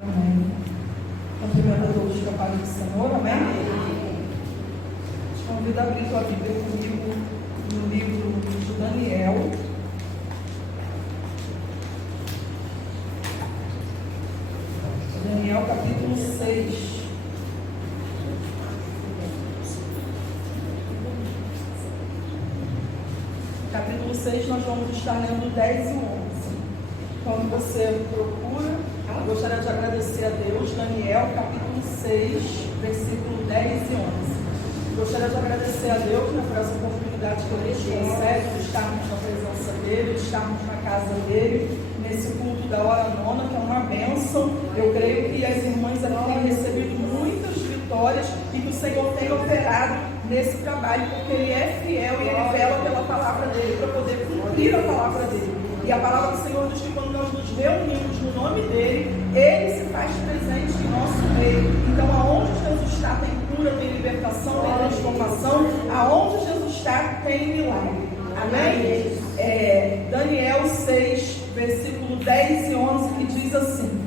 Amém. Cumprimento a todos com a paz do Senhor. Amém. Te convido a abrir tua Bíblia comigo no livro de Daniel. Daniel capítulo 6. Capítulo 6 nós vamos estar lendo 10 e 11. Quando você procura, eu gostaria de agradecer a Deus. Daniel capítulo 6, versículo 10 e 11. Gostaria de agradecer a Deus, por essa oportunidade que Ele nos concede de estarmos na presença dEle, de estarmos na casa dEle, nesse culto da hora nona, que é uma bênção. Eu creio que as irmãs aqui têm recebido muitas vitórias e que o Senhor tem operado nesse trabalho, porque Ele é fiel e Ele vela pela palavra dEle para poder cumprir a palavra dEle. E a palavra do Senhor diz que quando nós nos reunimos no nome dEle, Ele se faz presente em nosso meio. Então, aonde Jesus está, tem cura, tem libertação, tem transformação. Aonde Jesus está, tem milagre. Amém? Daniel 6, versículo 10 e 11, que diz assim: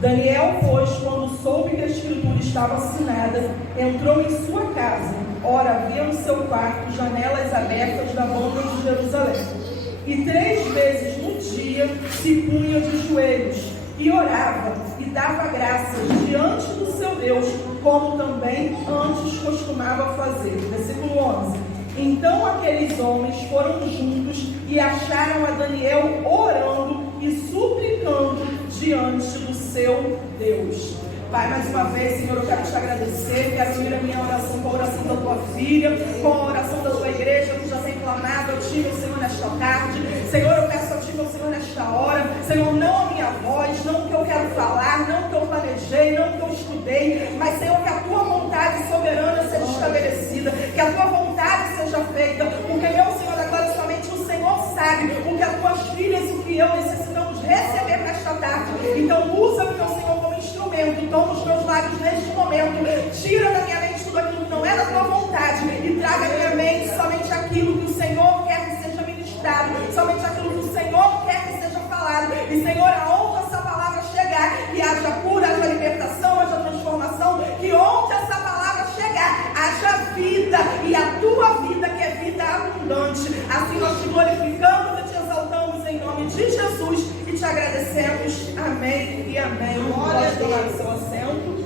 Daniel, pois, quando soube que a escritura estava assinada, entrou em sua casa. Ora, havia no seu quarto janelas abertas da banda de Jerusalém. E 3 vezes no dia se punha de joelhos e orava e dava graças diante do seu Deus, como também antes costumava fazer. Versículo 11. Então aqueles homens foram juntos e acharam a Daniel orando e suplicando diante do seu Deus. Pai, mais uma vez, Senhor, eu quero te agradecer, quero unir a minha oração com a oração da tua filha, com a oração da tua igreja, que já tem clamado ao ti, meu Senhor, nesta tarde. Senhor, eu peço a ti, meu Senhor, nesta hora, Senhor, não a minha voz, não o que eu quero falar, não o que eu planejei, não o que eu estudei, mas, Senhor, que a tua vontade soberana seja estabelecida, que a tua vontade seja feita, porque, meu Senhor, agora somente o Senhor sabe o que as tuas filhas e o que eu necessitamos receber nesta tarde. Então, usa-me, meu Senhor, como instrumento, toma os meus lábios neste momento, tira da minha mente tudo aquilo que não é da tua vontade e traga à minha mente somente aquilo que o Senhor quer que seja ministrado, somente aquilo que o Senhor quer que seja falado. E, Senhor, aonde essa palavra chegar, que haja cura, haja libertação, haja transformação, que onde essa palavra chegar, haja vida, e a tua vida, que é vida abundante. Assim nós te glorificamos e te exaltamos em nome de Jesus e te agradecemos. Amém e amém. Glória a Deus. Tomar o seu assento.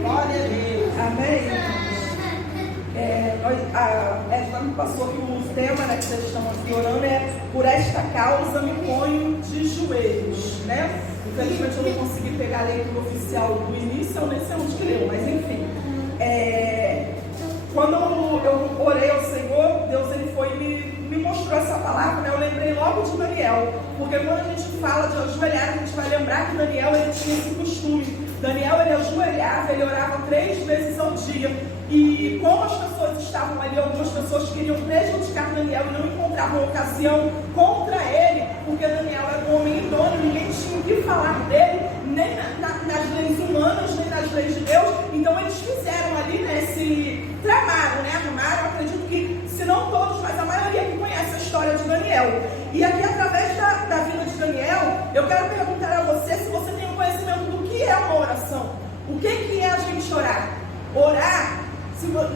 Glória a Deus. Amém. Ela me passou que o tema, né, que vocês estão aqui orando é: por esta causa me ponho de joelhos, né? Infelizmente eu não consegui pegar a leitura oficial do início, eu nem sei onde que leu, mas enfim. Quando eu orei ao Senhor, Deus ele foi e me mostrou essa palavra, né? Eu lembrei logo de Daniel, porque quando a gente fala de ajoelhar, a gente vai lembrar que Daniel ele tinha esse costume. Daniel ele ajoelhava, ele orava 3 vezes ao dia. E como as pessoas estavam ali, algumas pessoas queriam prejudicar Daniel e não encontravam ocasião contra ele, porque Daniel era um homem idôneo, ninguém tinha o que falar dele, nem nas leis humanas, nem nas leis de Deus. Então eles fizeram ali, né, tramaram, né, arrumaram, acredito que, se não todos, mas a maioria que conhece a história de Daniel. E aqui, através da vida de Daniel, eu quero perguntar a você se você tem um conhecimento do que é uma oração. O que é a gente orar? Orar,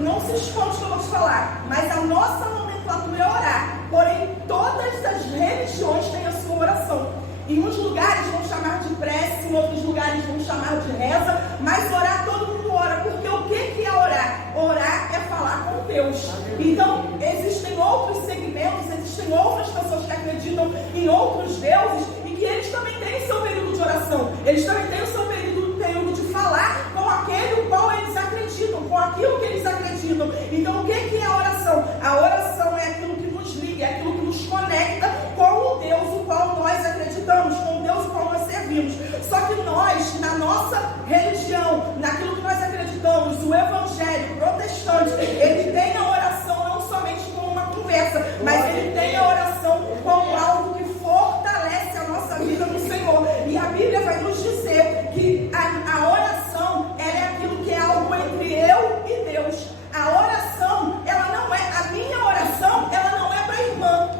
não se esconde que eu vou te falar, mas a nossa nomenclatura é orar. Porém, todas as religiões têm a sua oração. Em uns lugares vão chamar de prece, em outros lugares vão chamar de reza, mas orar todo mundo ora, porque o que é orar? Orar é falar com Deus. Então, existem outros segmentos, existem outras pessoas que acreditam em outros deuses e que eles também têm o seu período de oração. Eles também têm o seu período de falar com aquele o qual eles acreditam, com aquilo que eles acreditam. Então, o que é a oração? A oração é aquilo que nos liga, é aquilo que nos conecta com o Deus o qual nós acreditamos, com o Deus o qual nós servimos. Só que nós, na nossa religião, naquilo que nós acreditamos, o evangelho protestante, ele tem a oração não somente como uma conversa, mas ele tem a oração como algo que fortalece a nossa vida no Senhor. E a Bíblia vai nos dizer que a oração, ela é aquilo que é algo entre eu e Deus. A oração, ela não é, a minha oração, ela não é para a irmã.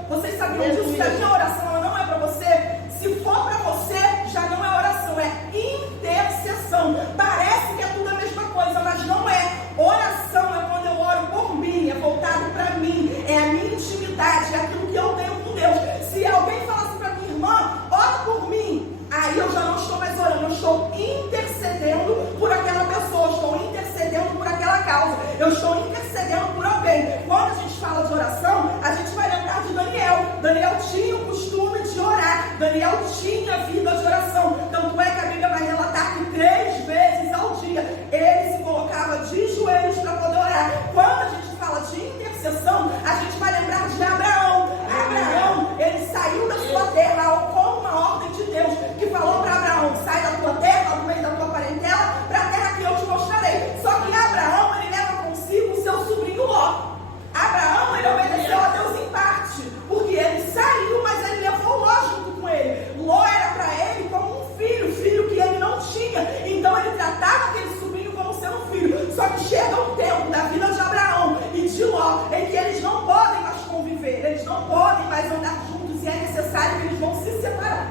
eu estou intercedendo por alguém. Quando a gente fala de oração, a gente vai lembrar de Daniel. Daniel tinha o costume de orar. Daniel tinha vida de oração. Tanto é que a Bíblia vai relatar que 3 vezes ao dia ele se colocava de joelhos para poder orar. Quando a gente fala de intercessão, a gente vai lembrar de Abraão. Abraão, ele saiu da sua terra com uma ordem de Deus, que falou para Abraão: sai da tua terra, do meio da tua parentela, para a terra que eu te mostrarei. Só que Abraão, ele leva consigo o seu sobrinho Ló. Abraão, ele obedeceu a Deus em parte, porque ele saiu, mas ele levou Ló junto com ele. Ló era para ele como um filho que ele não tinha. Então ele tratava aquele sobrinho como sendo um filho. Só que chega um tempo da vida de Abraão e de Ló em que eles não podem mais conviver, eles não podem mais andar juntos, e é necessário que eles vão se separar.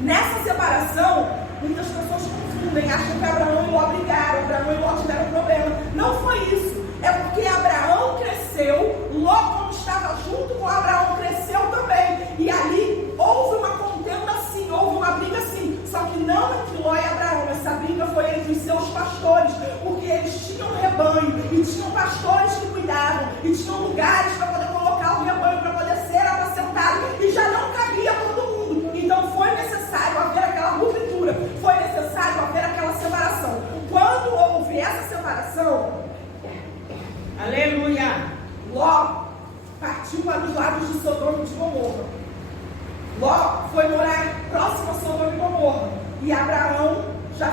Nessa separação, muitas pessoas confundem, acham que Abraão e Ló brigaram, Abraão e Ló tiveram problema. Não foi isso. É porque Abraão cresceu, Ló, como estava junto com Abraão, cresceu também. E ali houve uma contenda sim, houve uma briga sim. Só que não entre Ló e Abraão, essa briga foi entre os seus pastores, porque eles tinham rebanho, e tinham pastores que cuidavam, e tinham lugares para poder colocar o rebanho, para poder ser apacentado, e já não cabia todo mundo. Então foi necessário haver aquela ruptura, foi necessário haver aquela separação. Quando houve essa separação, aleluia, Ló partiu para os lados de Sodoma e de Gomorra. Ló foi morar próximo a Sodoma e Gomorra, e Abraão já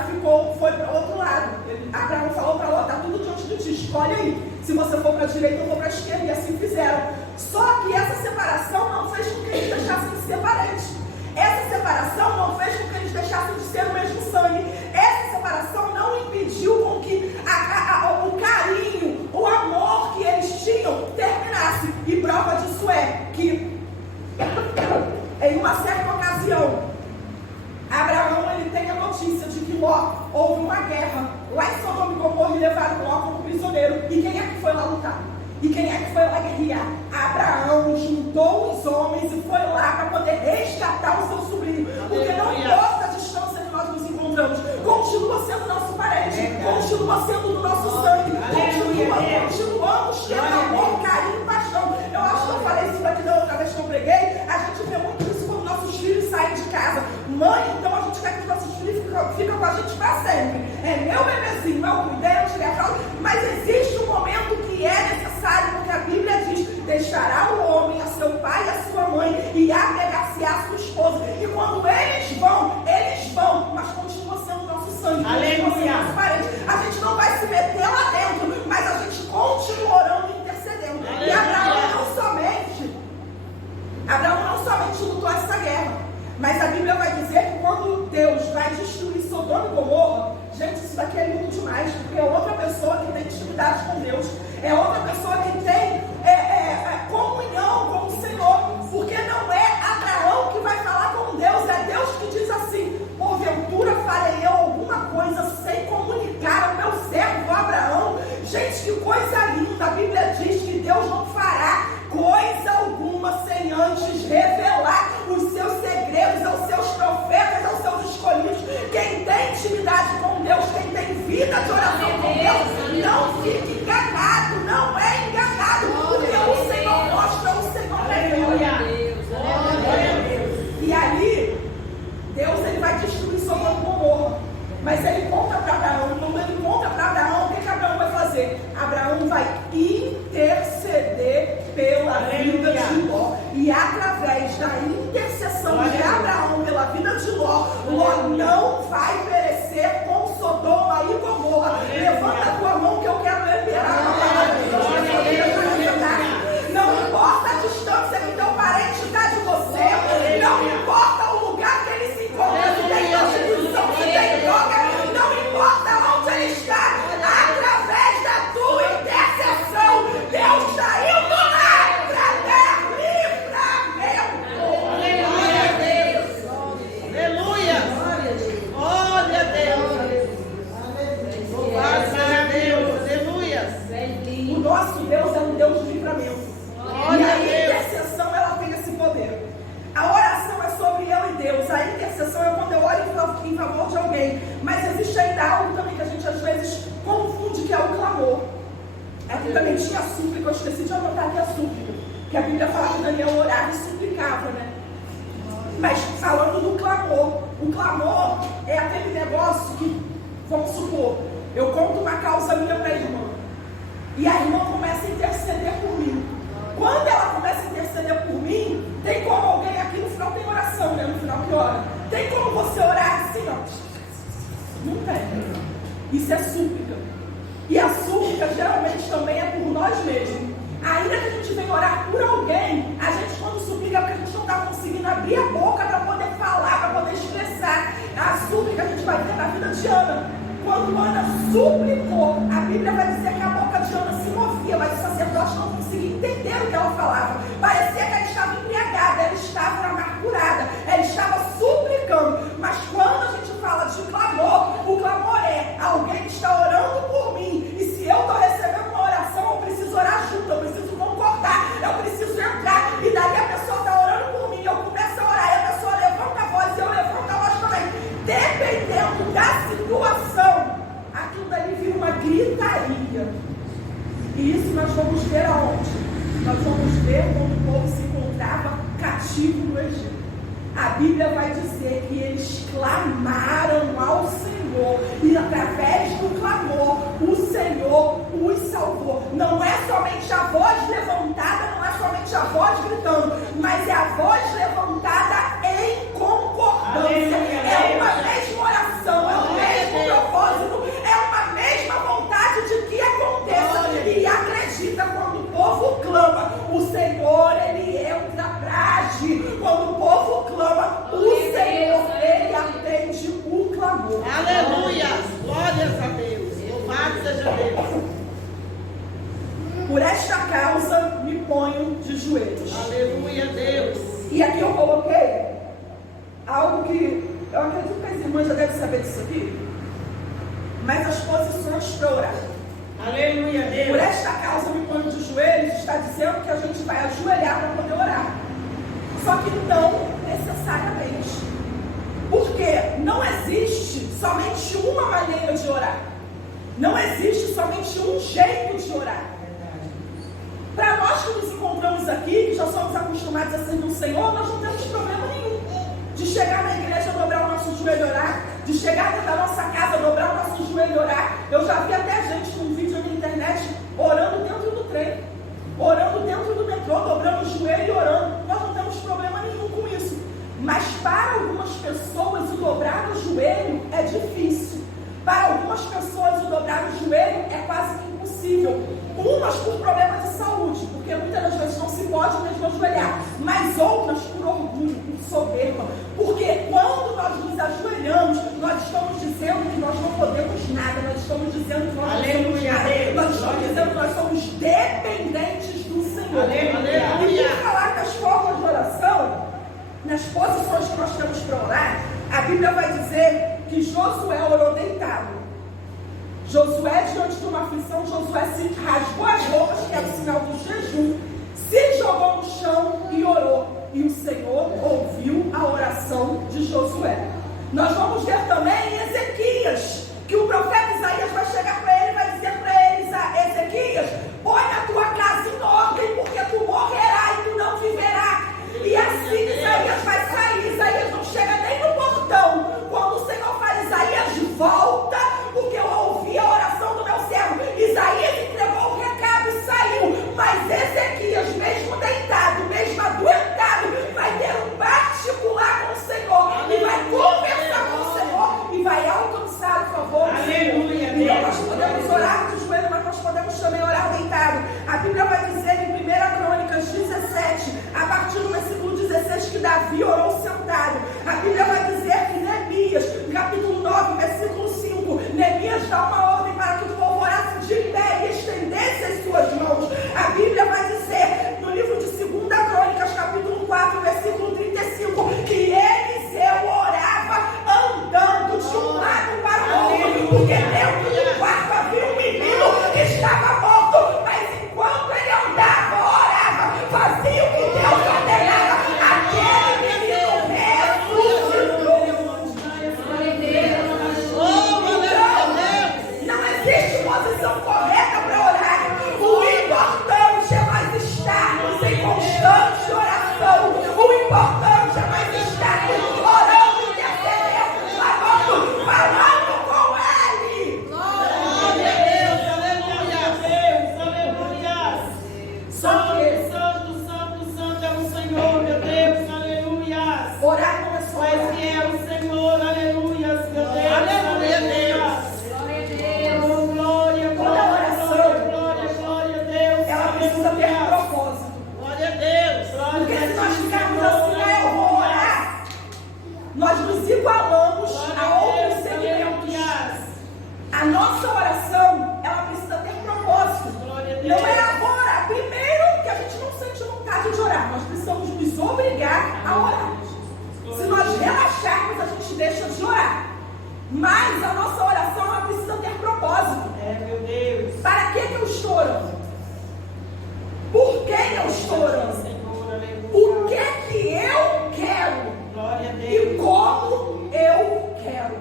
foi para o outro lado. Abraão falou para Ló: está tudo diante de ti, escolhe aí, se você for para a direita, eu vou para a esquerda, e assim fizeram. Só que essa separação não fez com que eles deixassem de ser parentes. Essa separação não fez com que eles deixassem de ser o mesmo sangue. Essa separação não impediu com que o carinho, o amor que eles tinham terminasse. E prova disso é que, em uma certa ocasião, Abraão, ele tem a notícia de que Ló, houve uma guerra lá em Sodoma e Gomorra, e levaram Ló como prisioneiro. E quem é que foi lá lutar? E quem é que foi lá guerrear? Abraão juntou os homens e foi lá para poder resgatar o seu sobrinho. Porque não importa a distância que nós nos encontramos, continua sendo nosso parente, continua sendo do nosso sangue, continuamos tendo amor, carinho, paixão. Eu acho que eu falei isso aqui da outra vez que eu preguei. A gente vê muito isso quando nossos filhos saem de casa. Mãe, então a gente quer que os nossos filhos fiquem com a gente para sempre. É meu bebezinho, eu cuidei, eu tirei a fralda. Mas existe um momento que é necessário, porque a Bíblia diz: deixará o homem a seu pai e a sua mãe, e apegar-se-á a sua esposa. E quando eles vão, mas continua sendo nosso sangue, continua sendo nosso parente. A gente não vai se meter lá dentro, mas a gente continua orando e intercedendo. E Abraão não somente lutou essa guerra, mas a Bíblia vai dizer que quando Deus vai destruir Sodoma e Gomorra, gente, isso daqui é lindo demais, porque é outra pessoa que tem intimidade com Deus, é outra pessoa que tem comunhão com o Senhor, porque não é Abraão que vai falar com Deus, é Deus que diz assim: porventura farei eu alguma coisa sem comunicar ao meu servo Abraão? Gente, que coisa linda! A Bíblia diz que Deus não fará coisa alguma sem antes revelar os seus segredos aos seus profetas, aos seus escolhidos. Quem tem intimidade com Deus, quem tem vida de oração com Deus, não fique enganado, não é enganado, porque o Senhor mostra, o Senhor revela. E ali, Deus, ele vai destruir Sodoma e Gomorra, mas ele conta para Abraão. Quando ele conta para Abraão, o que Abraão vai fazer? Abraão vai interceder pela vida de Ló, e através da intercessão de Abraão pela vida de Ló, Ló não vai perecer com Sodoma e Gomorra. Levanta a tua mão que eu quero liberar a palavra de Deus. Não importa a distância que teu parente está de você, não importa o lugar que ele se encontra, se tem prostituição, se tem droga, clamor. Aqui também tinha súplica, eu esqueci de anotar aqui a súplica, que a Bíblia fala que Daniel orava e suplicava, né? Mas falando do clamor, o clamor é aquele negócio que, vamos supor, eu conto uma causa minha para a irmã, e a irmã começa a interceder por mim. Quando ela começa a interceder por mim, tem como alguém aqui no final tem oração, né? No final que ora. Tem como você orar assim, ó? Não tem. Isso é súplica. E a súplica geralmente também é por nós mesmos. Ainda que a gente venha orar por alguém, a gente quando suplica é porque a gente não está conseguindo abrir a boca para poder falar, para poder expressar. A súplica a gente vai ver na vida de Ana. Quando Ana suplicou, a Bíblia vai dizer que a boca de Ana se movia, mas o sacerdote não conseguia entender o que ela falava. Parecia que ela estava embriagada, ela estava amargurada, ela estava suplicando. Mas quando a gente fala de clamor, o clamor é alguém que está orando por mim. E se eu estou recebendo uma oração, eu preciso orar junto, eu preciso concordar, eu preciso entrar. E daí a pessoa está orando por mim, eu começo a orar, e a pessoa levanta a voz, e eu levanto a voz também. Dependendo da situação, aquilo daí vira uma gritaria. E isso nós vamos ver aonde? Nós vamos ver quando o povo se encontrava cativo no Egito. A Bíblia vai dizer que eles clamaram ao Senhor, e através do clamor, o Senhor os salvou. Não é somente a voz levantada, não é somente a voz gritando, mas é a voz levantada em concordância. É uma mesma oração, é o mesmo propósito, é uma mesma vontade de que aconteça. E acredita, quando o povo clama, o Senhor, ele entra pra agir. Quando o povo clama, o Senhor, ele atende o clamor. Aleluia! Glórias a Deus! Louvado seja Deus! Por esta causa me ponho de joelhos. Aleluia, Deus! E aqui eu coloquei algo que eu acredito que as irmãs já devem saber disso aqui, mas as posições para orar. Aleluia, Deus! Por esta causa me ponho de joelhos, está dizendo que a gente vai ajoelhar para poder orar. Só que não necessariamente. Porque não existe somente uma maneira de orar. Não existe somente um jeito de orar. Para nós que nos encontramos aqui, que já somos acostumados a servir o Senhor, nós não temos problema nenhum de chegar na igreja, dobrar o nosso joelho e orar, de chegar dentro da nossa casa, dobrar o nosso joelho e orar. Eu já vi até gente num vídeo na internet orando dentro do trem, orando dentro do metrô, dobrando o joelho e orando. Nós não temos problema nenhum com isso. Mas para algumas pessoas o dobrar o joelho é difícil. Para algumas pessoas o dobrar o joelho é quase que impossível. Umas por problemas de saúde, porque muitas das vezes não se pode mesmo ajoelhar, mas outras por orgulho, por soberba, porque quando nós nos ajoelhamos, nós estamos dizendo que nós não podemos nada, nós estamos dizendo que nós não somos nada, nós estamos dizendo que nós somos dependentes do Senhor. Aleluia. E por falar das formas de oração, nas posições que nós temos para orar, a Bíblia vai dizer que Josué orou deitado. Josué, diante de uma aflição, Josué se rasgou as roupas, que era o sinal do jejum, se jogou no chão e orou. E o Senhor ouviu a oração de Josué. Nós vamos ver também em Ezequias, que o profeta Isaías vai chegar para ele e vai dizer para ele: Ezequias, põe a tua casa em ordem, porque tu morrerás e tu não viverás. E assim Isaías vai sair. Isaías não chega nem no portão, quando o Senhor fala: Isaías, volta, porque eu ouvi a oração do meu servo. Isaías entregou o recado e saiu. Mas Ezequias, mesmo deitado, mesmo adoentado, vai ter um particular com o Senhor, e vai conversar com o Senhor, e vai alcançar o favor do Senhor. Então nós podemos orar de joelho, mas nós podemos também orar deitado. A Bíblia vai dizer em 1 Crônicas 17, a partir do versículo 16, que Davi orou sentado. A Bíblia vai dizer que Neemias, capítulo 9, versículo 5, Neemias dá uma ordem para que o povo orasse de pé e estendesse as suas mãos. A Bíblia vai dizer no livro de 2 Crônicas, capítulo 4, versículo 35, que Eliseu orava andando de um lado para o outro, porque dentro do quarto havia um menino que estava morto, mas enquanto ele andava, orava, fazia o que Deus ordenava, aquele menino ressuscitou. Então, não existe posição correta Não é agora. Primeiro que a gente não sente vontade de orar. Nós precisamos nos obrigar a orar. Se nós relaxarmos, a gente deixa de orar. Mas a nossa oração, ela precisa ter propósito. Meu Deus. Para que eu estou orando? Por que eu estou orando? O que eu quero? Glória a Deus. E como eu quero?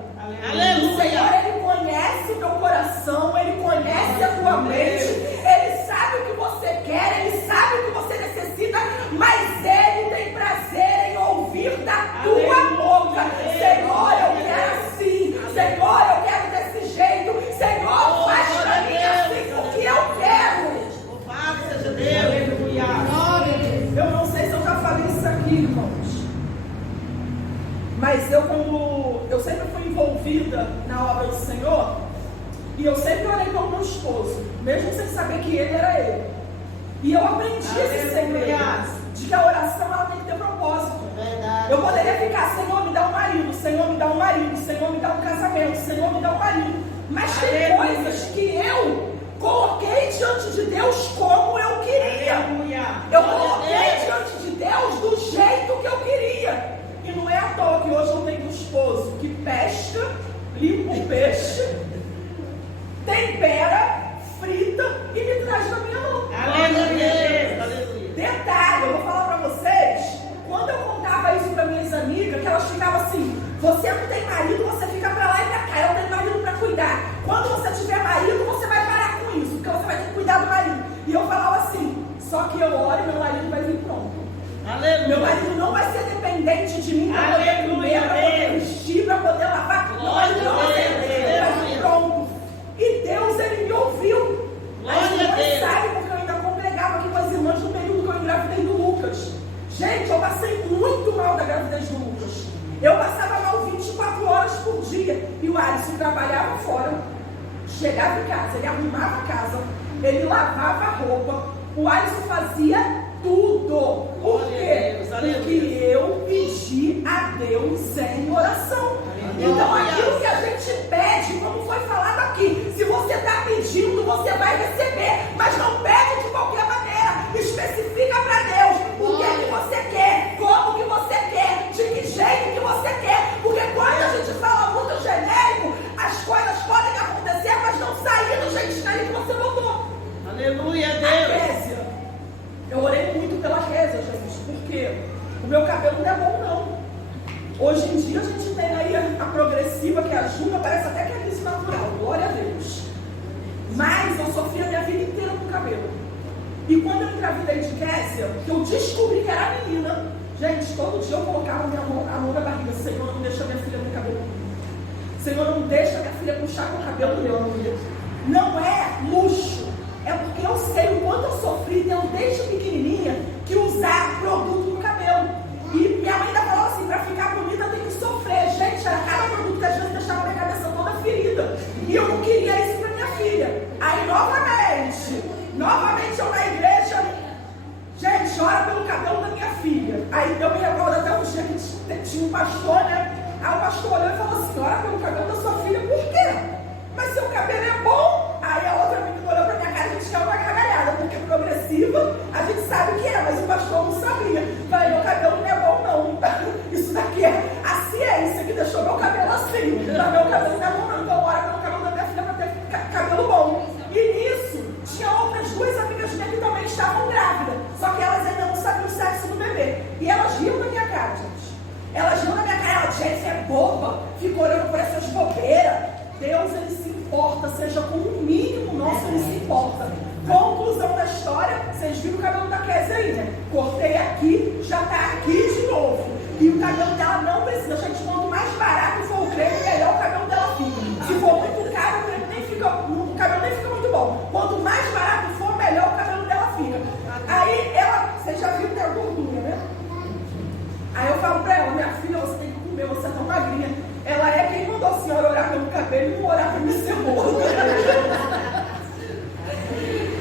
Aleluia. O Senhor, Ele conhece o teu coração, Ele conhece a tua mente, Ele sabe o que você quer, Ele sabe o que você necessita, mas Ele tem prazer em ouvir da tua boca. Senhor, eu quero assim. Senhor, eu quero desse jeito. Senhor, faz pra mim assim porque eu quero. Louvado seja Deus. Aleluia. Eu não sei se eu já falei isso aqui, irmãos, mas eu sempre fui envolvida na obra do Senhor, e eu sempre orei pelo meu esposo, mesmo sem saber que ele era ele. E eu aprendi esse segredo de que a oração ela tem que ter propósito. Verdade. Eu poderia ficar: Senhor, me dá um marido, Senhor, me dá um marido, Senhor, me dá um casamento, Senhor, me dá um marido. Mas tem coisas que eu coloquei diante de Deus como eu queria. Eu coloquei diante de Deus do jeito que eu queria. E não é à toa que hoje eu tenho um esposo que pesca, limpa o peixe, tempera, frita e me traz na minha mão. Aleluia. Detalhe, eu vou falar pra vocês, quando eu contava isso pra minhas amigas, que elas ficavam assim: você não tem marido, você fica pra lá e pra cá, eu tenho marido pra cuidar. Quando você tiver marido, você vai parar com isso, porque você vai ter que cuidar do marido. E eu falava assim: só que eu oro e meu marido vai vir pronto. Aleluia. Meu marido não vai ser dependente de mim para poder comer, para poder vestir, para poder lavar. Meu marido não vai ser dependente, ele vai vir pronto. E Deus, Ele me ouviu. As irmãs sabem, porque eu ainda congregava aqui com as irmãs no período que eu engravidei do Lucas. Gente, eu passei muito mal da gravidez do Lucas. Eu passava mal 24 horas por dia. E o Alisson trabalhava fora, chegava em casa, ele arrumava a casa, ele lavava a roupa. O Alisson fazia tudo. Por quê? Porque eu pedi a Deus em oração. Então aquilo que a gente pede, como foi falado aqui, se você está pedindo, você vai receber. Mas não pede de qualquer maneira. Especifica para Deus o que é que você quer, como que você quer, de que jeito que você quer. Porque quando a gente fala muito genérico, as coisas podem acontecer, mas não sair do jeito que você botou. Aleluia, A Deus. Kézia, eu orei muito pela Kézia, gente, porque o meu cabelo não é bom, não. Hoje em dia a gente tem aí a progressiva que ajuda, parece até que é isso natural, glória a Deus. Mas eu sofri a minha vida inteira com cabelo. E quando eu engravidei de Kézia, que eu descobri que era menina, gente, todo dia eu colocava a mão na barriga: Senhor, não deixa minha filha ter cabelo. Senhor, não deixa minha filha puxar com o cabelo meu. Não é luxo. É porque eu sei o quanto eu sofri, então desde pequenininha, que usar produto no cabelo. E minha mãe ainda falou assim: pra ficar bonita tem que sofrer. Gente, era cada produto que às vezes deixava minha cabeça toda ferida. E eu não queria isso pra minha filha. Aí novamente eu na igreja, gente, ora pelo cabelo da minha filha. Aí eu me recordo até um dia que tinha um pastor, né? Aí o pastor olhou e falou assim: ora pelo cabelo da sua filha, por quê? Mas seu cabelo é bom? Aí a outra menina olhou pra minha cara e a gente caiu uma gargalhada, porque progressiva a gente sabe o que é, mas o pastor não sabia. Falei: meu cabelo não é bom, não. Isso daqui é a ciência que deixou meu cabelo assim. Mas meu cabelo não é bom, não. Então ora pelo cabelo da minha filha pra ter cabelo bom. E nisso, tinha outras duas amigas minhas que também estavam grávidas, só que elas ainda não sabiam o sexo do bebê. E elas riam na minha cara, gente. Elas riam na minha cara: ela, gente, é boba, fica olhando por essas bobeiras. Deus, Ele se importa, seja com o mínimo nosso, Ele se importa. Conclusão da história, vocês viram o cabelo da Kézia aí, né? Cortei aqui, já tá aqui de novo. E o cabelo dela não precisa, gente, quanto mais barato for o creme, melhor o cabelo dela fica. Se for muito caro, o cabelo nem fica muito bom. Quanto mais barato for, melhor o cabelo dela fica. Aí ela, vocês já viram que é gordura, né? Aí eu falo pra ela: minha filha, você tem que comer, você é tão magrinha. Ela é quem mandou a senhora orar pelo cabelo e não orar pra me ser gorda.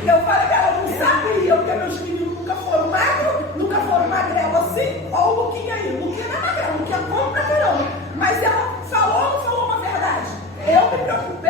Eu falei que ela não sabia, porque meus meninos nunca foram magros, nunca foram magrelo assim. Olha o Luquinha aí, o Luquinha não é magrelo, o Luquinha come pra caramba. Mas ela falou ou não falou uma verdade? Eu me preocupei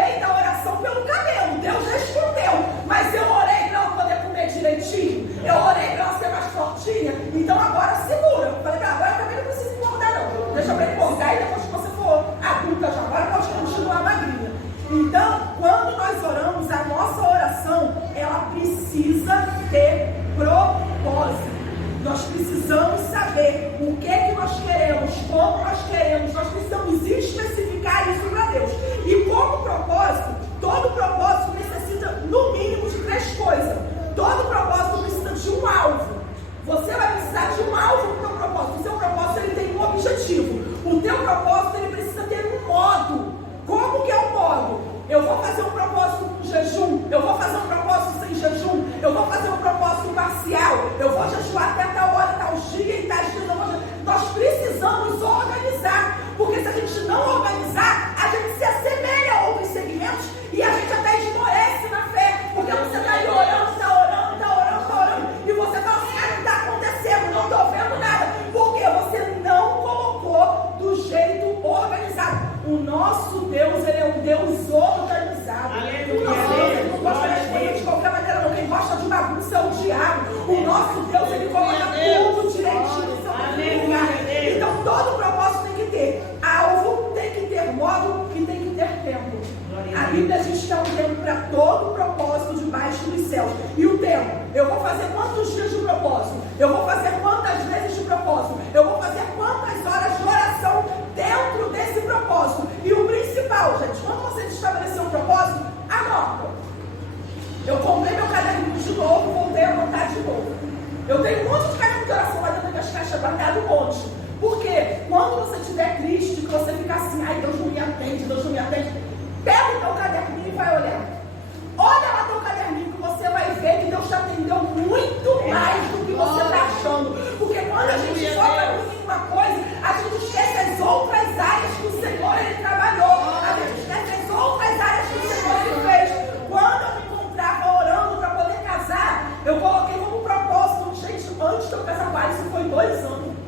momentos e a gente até esmorece na fé, porque você está aí orando, e você fala assim, não está acontecendo, não estou vendo nada, porque você não colocou do jeito organizado. O nosso Deus, ele é um Deus organizado. O nosso Deus, ele não gosta das coisas de qualquer maneira, não. Quem gosta de bagunça é o diabo. O nosso Deus, ele coloca tudo direitinho no seu lugar. Então, todo propósito tem que ter alvo, tem que ter modo e tem que ter tempo. A Bíblia diz que há um tempo para todo propósito debaixo dos céus. E o tempo? Eu vou fazer quantos dias de propósito? Eu vou fazer quantas vezes de propósito? Eu vou fazer quantas horas de oração dentro desse propósito? E o principal, gente, quando você estabelecer um propósito, anota. Eu comprei meu caderninho de novo, voltei a anotar de novo. Eu tenho um monte de caderno de oração lá dentro das caixas guardado, um monte. Porque quando você estiver triste, que você fica assim, ai, Deus não me atende, pega o teu caderninho e vai olhar. Olha lá teu caderninho que você vai ver que Deus te atendeu muito mais do que você está achando. Porque quando a gente foca em uma coisa, a gente esquece as outras áreas que o Senhor ele trabalhou. A gente esquece as outras áreas que o Senhor ele fez. Quando eu me encontrava orando para poder casar, eu coloquei como propósito, gente, antes de eu casar com isso foi 2 anos.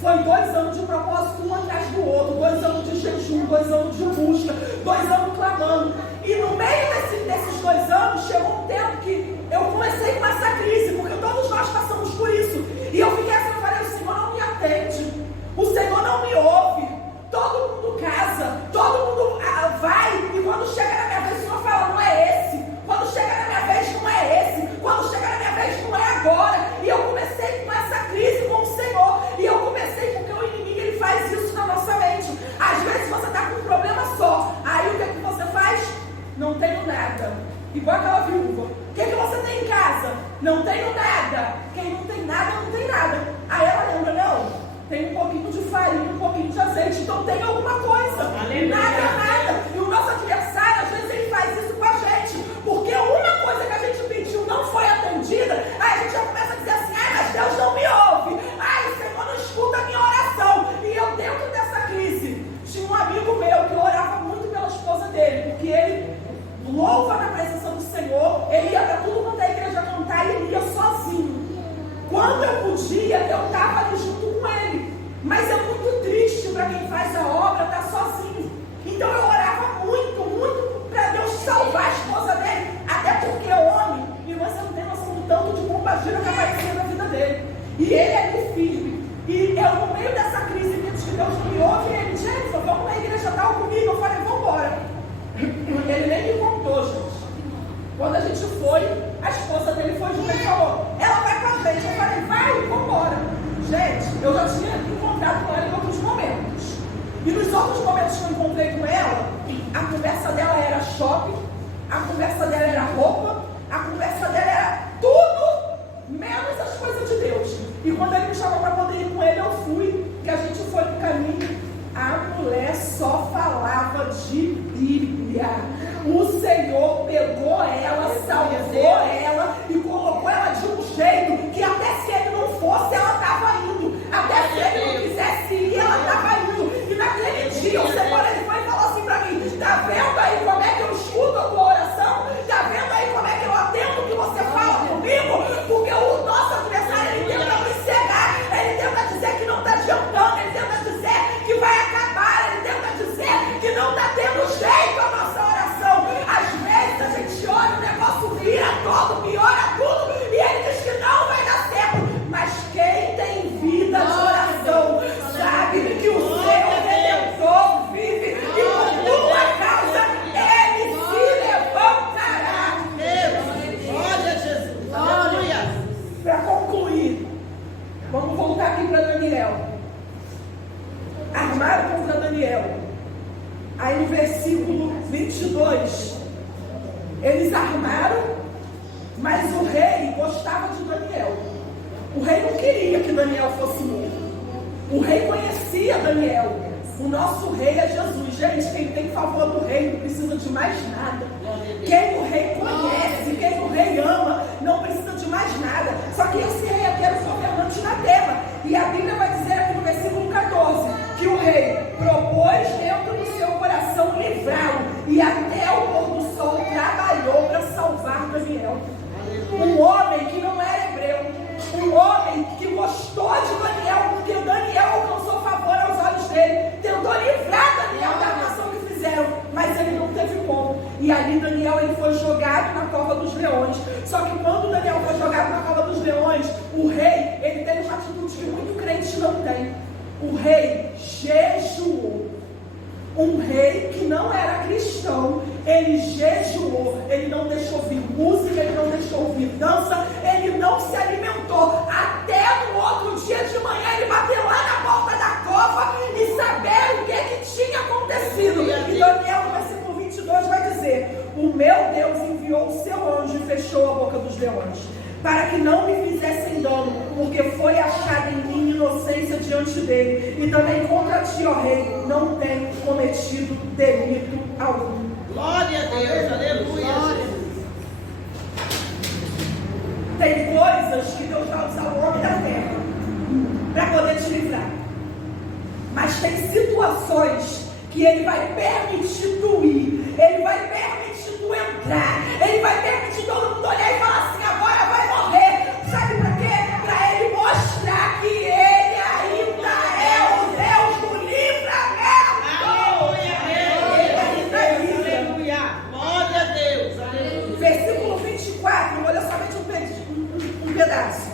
Foi 2 anos de propósito, um atrás do outro, 2 anos de jejum, 2 anos de busca, 2 anos clamando. E no meio desses 2 anos, chegou um tempo que eu comecei com essa crise, porque todos nós passamos por isso. E eu fiquei assim, eu falei, o Senhor não me atende, o Senhor não me ouve. Todo mundo casa, todo mundo vai, e quando chega na minha vez, o Senhor fala, não é esse. Quando chega na minha vez, não é esse. Quando chega na minha vez, não é agora. E eu comecei com essa crise com o Senhor. E eu comecei porque o inimigo, ele faz isso na nossa mente. Às vezes você está com um problema só. Aí o que é que você faz? Não tenho nada. Igual aquela viúva. O que é que você tem em casa? Não tenho nada. Quem não tem nada, não tem nada. Aí ela lembra, não, tem um pouquinho de farinha, um pouquinho de azeite. Então tem alguma coisa. Nada. E o nosso adversário, às vezes, ele faz isso com a gente. Porque uma coisa que a gente pediu não foi atendida, aí a gente já começa a dizer assim, ai, mas Deus não me ouve. Ai, o Senhor não escuta a minha oração. E eu, dentro dessa crise, tinha um amigo meu que orava muito pela esposa dele, porque ele louva na presença do Senhor, ele ia para tudo quanto a igreja cantar e ele ia sozinho. Quando eu podia, eu estava ali junto com ele. Mas é muito triste para quem faz a obra estar sozinho. Então eu orava muito para Deus salvar a esposa dele. Até porque o homem, e você não tem noção do tanto de bombagira que aparecia na vida dele. E ele é ali firme. E eu, no meio dessa crise, que Deus não me ouve, e ele, Jennifer, vamos na igreja tal comigo. Eu falei, vamos embora. Ele nem me contou, gente. Quando a gente foi, a esposa dele foi junto e falou, ela vai com a gente. Eu falei, vai, vamos embora. Gente, eu já tinha encontrado com ela em outros momentos. E nos outros momentos que eu encontrei com ela, a conversa dela era shopping, a conversa dela era roupa, a conversa dela era tudo, menos as coisas de Deus. E quando ele me chamou para poder ir com ele, eu fui, que a gente foi no caminho. A mulher só falava de Bíblia. O Senhor pegou ela, salvou ela e colocou ela de um jeito que até se ele não fosse, ela estava indo. Até se ele não quisesse ir, ela estava indo. E naquele dia o Senhor ele foi e falou assim para mim, tá vendo aí como é que eu escuto a tua oração? Tá vendo aí como é que eu atendo o que você fala comigo? Porque o nosso adversário, ele tenta nos cegar, ele tenta dizer que não está adiantando, ele tenta dizer que vai acabar, ele tenta dizer que não está tendo jeito a nossa oração. Às vezes a gente olha, o negócio vira todo, piora tudo, e ele diz que não vai dar certo. Mas quem tem vida de oração sabe que o seu Redentor vive e por tua causa ele se levantará. Glória a Jesus. Aleluia. Para concluir, vamos voltar aqui para Daniel. Armaram contra Daniel. Aí no versículo 22, eles armaram, mas o rei gostava de Daniel. O rei não queria que Daniel fosse morto. O rei conhecia Daniel. O nosso rei é Jesus. Gente, quem tem favor do rei não precisa de mais nada. Quem o rei conhece, quem o rei ama, não precisa de mais nada. Só que esse rei aqui era o governante na terra. E a Bíblia vai dizer aqui no versículo 14, que o rei propôs dentro do seu coração livrá-lo, e até o Daniel. Um homem que não era hebreu, um homem que gostou de Daniel, porque Daniel alcançou favor aos olhos dele, tentou livrar Daniel da armação que fizeram, mas ele não teve como. E ali Daniel ele foi jogado na cova dos leões. Só que quando Daniel foi jogado na cova dos leões, o rei, ele teve uma atitude que muito crente não tem. O rei jejuou. Um rei que não era cristão, ele jejuou, ele não deixou ouvir música, ele não deixou ouvir dança, ele não se alimentou, até no outro dia de manhã ele bateu lá na porta da cova e saber o que tinha acontecido. E Daniel, no versículo 22, vai dizer: o meu Deus enviou o seu anjo e fechou a boca dos leões, para que não me fizessem dano, porque foi achada em mim inocência diante dele, e também contra ti, ó rei, não tenho cometido delito algum. Glória a Deus, aleluia. Tem coisas que Deus vai usar o homem da terra para poder te livrar, mas tem situações que Ele vai permitir tu ir, Ele vai permitir tu entrar, Ele vai permitir todo mundo olhar e falar assim: agora vai morrer. Sabe para quê? Para Ele mostrar que Ele ainda é o Deus do livramento. Aleluia. Glória a Deus. Aleluia. Versículo 24, olha somente um pedaço.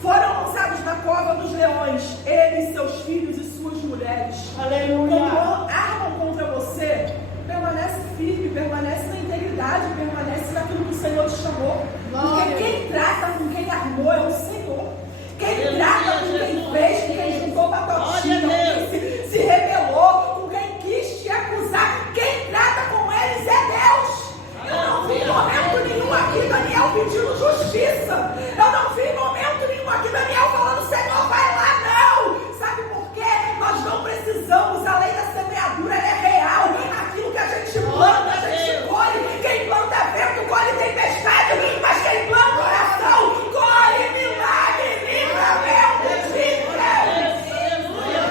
Foram lançados na cova dos leões, ele, seus filhos e suas mulheres. Aleluia. Quando armam contra você, permanece firme, permanece na integridade, permanece naquilo que o Senhor te chamou. Porque quem trata com quem armou é o Senhor. Quem trata com quem fez, com quem juntou batotinha, com quem se rebelou, com quem quis te acusar, quem trata com eles é Deus. Eu não vi em momento nenhum aqui Daniel pedindo justiça. Eu não vi em momento nenhum aqui Daniel falando: Senhor, vai lá, não. Sabe por quê? Nós não precisamos, a lei da semeadura ela é real. Aquilo que a gente planta, a gente colhe. Quem planta vento, colhe tempestade. Mas quem planta oração, colhe milagre, livramento de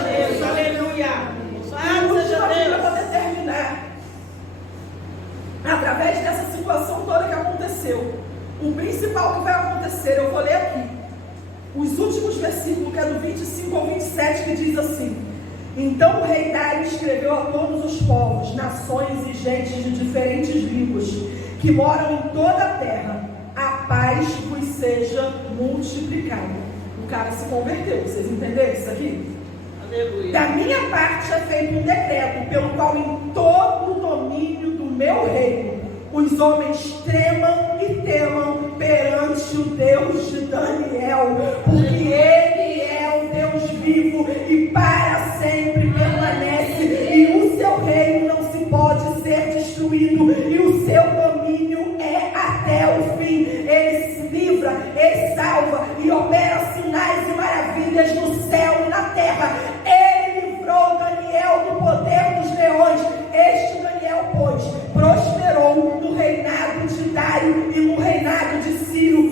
Deus. Aleluia. E última coisa para poder terminar. Através dessa situação toda que aconteceu, o principal que vai acontecer, eu vou ler aqui os últimos versículos, que é do 25 ao 27, que diz assim: então o rei Dário escreveu a todos os povos, nações e gentes de diferentes línguas que moram em toda a terra: a paz vos seja multiplicada. O cara se converteu, vocês entenderam isso aqui? Aleluia. Da minha parte é feito um decreto, pelo qual em todo o domínio do meu reino os homens tremam e temam perante o Deus de Daniel, porque Ele é o Deus vivo e para sempre permanece, e o seu reino não se pode ser destruído, e o seu domínio é até o fim. Ele se livra, Ele salva e opera sinais e maravilhas no céu e na terra. Ele livrou Daniel do poder dos leões. Este Daniel, pois, prosperou no reinado de Dário e no reinado de Ciro, o